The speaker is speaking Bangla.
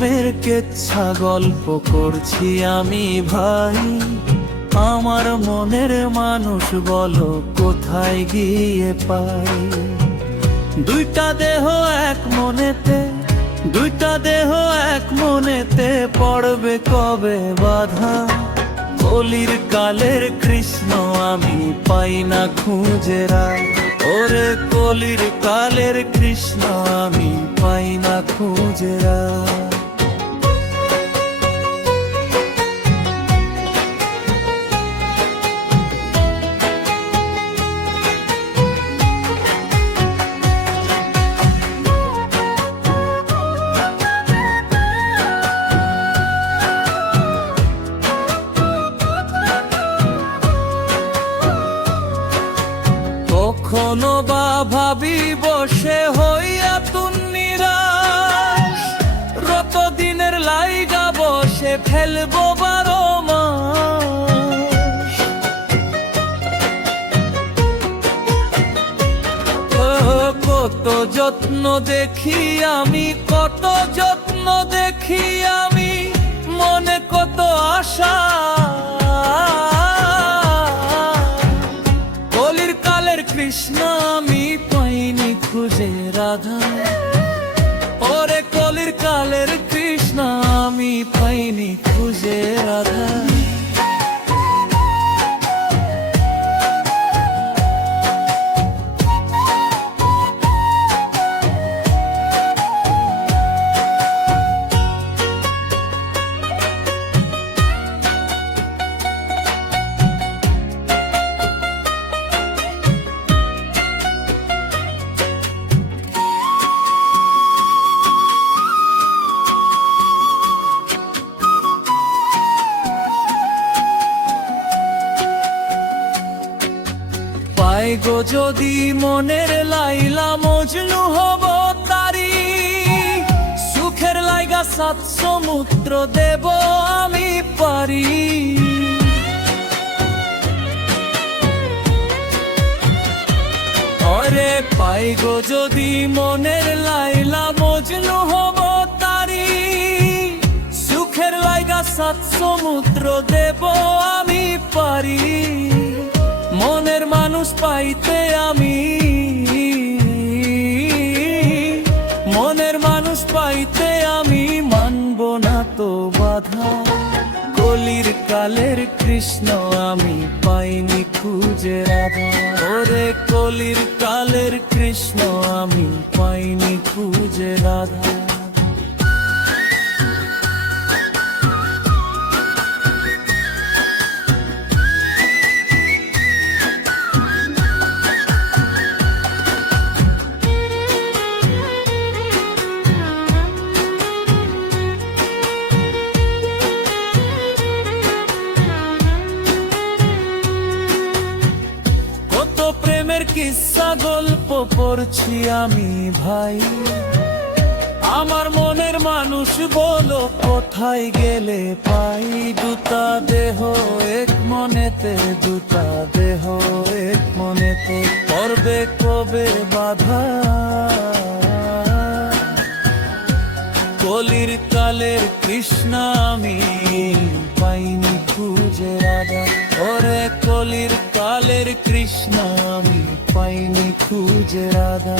প্রেমের কেচ্ছা গল্প করছি আমি ভাই। আমার মনের মানুষ বলো কোথায় গিয়ে পাই। দুইটা দেহ এক মনেতে, দুইটা দেহ এক মনেতে পড়বে কবে বাধা। কলির কালের কৃষ্ণ আমি পাই না খুঁজে রায়। ওরে কলির কালের কৃষ্ণ আমি পাই না খুঁজে রায়। কখনো বা ভাবি বসে হইয়া তুন্নিরাস, রত দিনের লাইগা বসে ফেলবো 12 মাস। কত যত্ন দেখি আমি, কত যত্ন দেখি আমি, মনে কত আশা। কৃষ্ণ আমি পাইনি খুঁজে রাধা। ওরে কলির কালের কৃষ্ণ আমি পাইনি খুঁজে রাধা। পাই গো যদি মনের লাইলা মজনু হব তারি, সুখের লাইগা 7 সমুদ্র দেব আমি পারি। ওরে পাই গো যদি মনের লাইলা মজনু হব তারি, সুখের লাইগা 7 সমুদ্র দেব আমি পারি। মনের মানুষ পাইতে আমি, মনের মানুষ পাইতে আমি মানব না তো বাধা। কলির কালের কৃষ্ণ আমি পাইনি খুঁজে রাধা। ওরে কলির কালের কৃষ্ণ আমি পাইনি খুঁজে রাধা। প্রেমের কিস্সা গল্প পড়ছি আমি ভাই। আমার মনের মানুষ বলো কোথায় গেলে পাই। দুটা দেহ এক মনেতে, দুটা দেহ এক মনেতে পড়বে কবে বাধা। কলির কালের কৃষ্ণ আমি পাইনি খুঁজে রাধা। ওরে কলির কালের কৃষ্ণ আমি পাইনি খুঁজে রাধা।